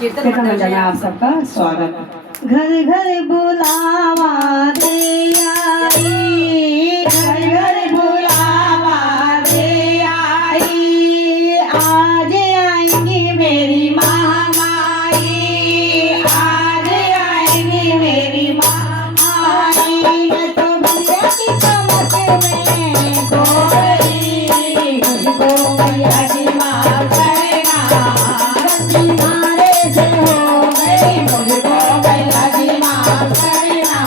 कीर्तन मंडल में आप सबका स्वागत। घर घर बुलावा दे आई, घर घर बुलावा दे आई, आज आएंगी मेरी महामाई, आज आएंगी मेरी महामाई। मैं तो भैया की चमक में खो गई, मुझको भैया की माँ करना, तुम्हारे से हो गई, मुझको भैया की माँ करना,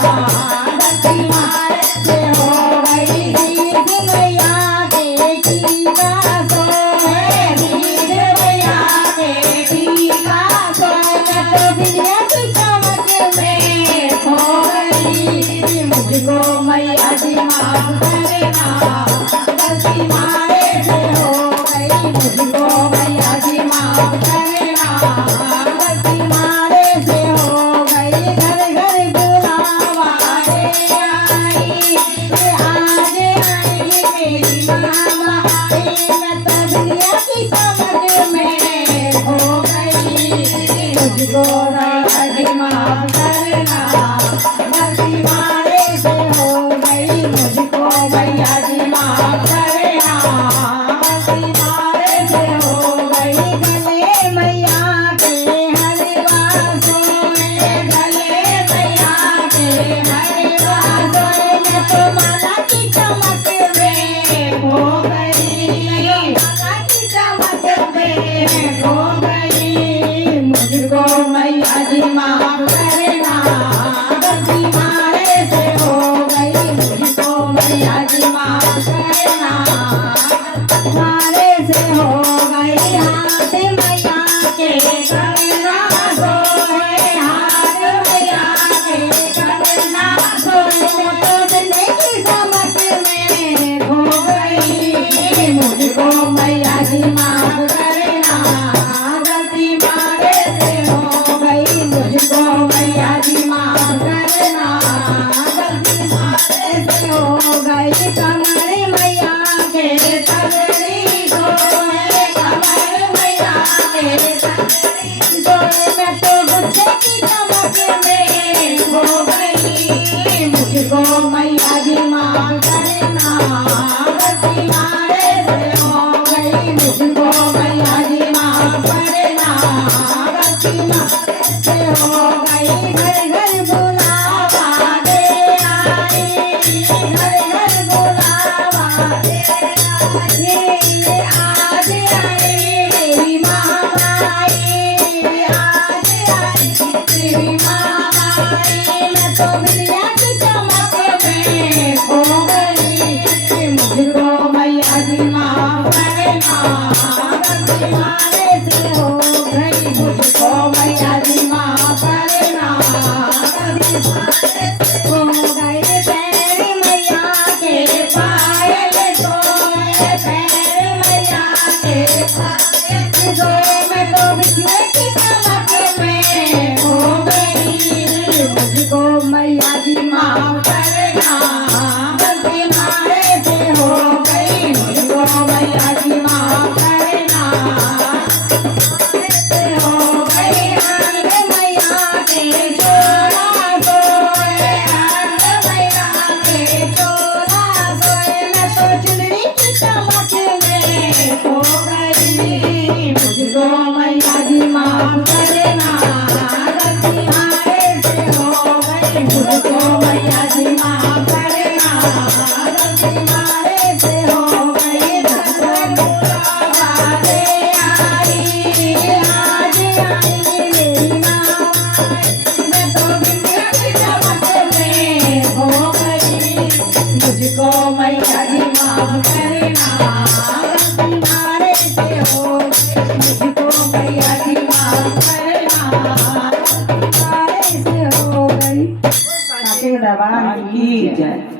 तुम्हारे से हो गई। दीद भैया बेटी का सोए, दीद भैया बेटी का सोए। मैं तो भैया की चमक में खो गई, मुझको भैया की माँ करना, गलती मारे से हो गई, मुझको भैया की माँ करना, गलती मारे से हो गई। घर घर बुलावा दे आई, आज आएगी मेरी महामाई। मैं तो दुनिया की चमक में खो गई, मुझको भैया की माँ करना, गलती मारे से हो गई, मुझको भैया की माँ करना, गलती मारे से हो गई। गले मैया के हलवा सोए, गले मैया के हलवा सोए। मैं तो माला की चमक में खो गई, माला की चमक में खो गई, मुझको मैया की माँ करना, गलती मारे से हो गई, मुझको मैया की माँ करना, मारे से हो गई। हाथ मैया के करना सोए, हाथ मैया के करना सोए। मैं तो दुनिया की चमक में खो गई, मुझको मैया की माँ करना, गलती मारे से हो गई, मुझको मैया की माँ करना, गलती मारे से हो गई। कमर मैया के तगड़ी सोए, कमर मैया के तगड़ी सोए। मैं तो गुच्छे की चमक में खो गई, मुझको मैया की माँ करना, गलती मारे से हो गई, मुझको मैया की माँ करना, गलती मारे से हो गई। घर घर बुलावा दे आई, घर घर बुलावा दे आई, आज आई मेरी महामाई, आज आई मेरी महामाई। मैं तो दुनिया की चमक में खो गई, मुझको मैया की माँ करना, गलती मारे से हो गई, मुझको मैया की माँ करना, गलती मारे से हो गई। पैर मैया के पायल सोए, पैर मैया के पायल सोए। मैं तो बिछुए की चमक में खो गई, मुझको मैया की माँ करना, गलती मारे से हो गई, मुझको मैया की माँ करना, से हो गई। आंग मैया के चोला सोए, आंग मैया के चोला सोए। मैं तो चुनरी की चमक में खो गई, मुझको मैया की माँ करना, गलती मारे से हो गई, मुझको मैया की माँ करना, गलती मारे से हो गई। घर बुलावा दे आई, आज आएगी मेरी महामाई। मैं तो दुनिया की चमक में खो गई, मुझको मैया की माँ करना, गलती मारे से हो गई, मुझको मैया की माँ करना, गलती मारे से हो गई। दरबार की जय।